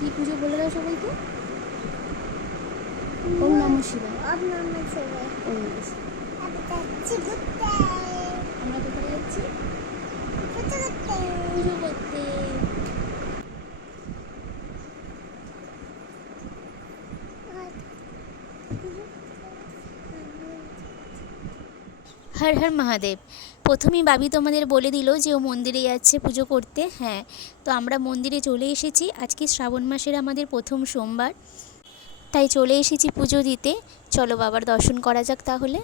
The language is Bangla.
কি পুজো বলে দাও সবাইকে? ওম নমঃ শিবায়। ওম নমঃ শিবায়। ওম নমঃ শিবায়। আমি যাচ্ছি ঘুরতে। আমরা কোথায় যাচ্ছি? পুজো করতে। পুজো করতে। হর হর মহাদেব। প্রথমেই বাবি তোমাদের বলে দিল যে ও মন্দিরে যাচ্ছে পুজো করতে। হ্যাঁ, তো আমরা মন্দিরে চলে এসেছি। আজকে শ্রাবণ মাসের আমাদের প্রথম সোমবার, তাই চলে এসেছি পুজো দিতে। চলো বাবার দর্শন করা যাক তাহলে।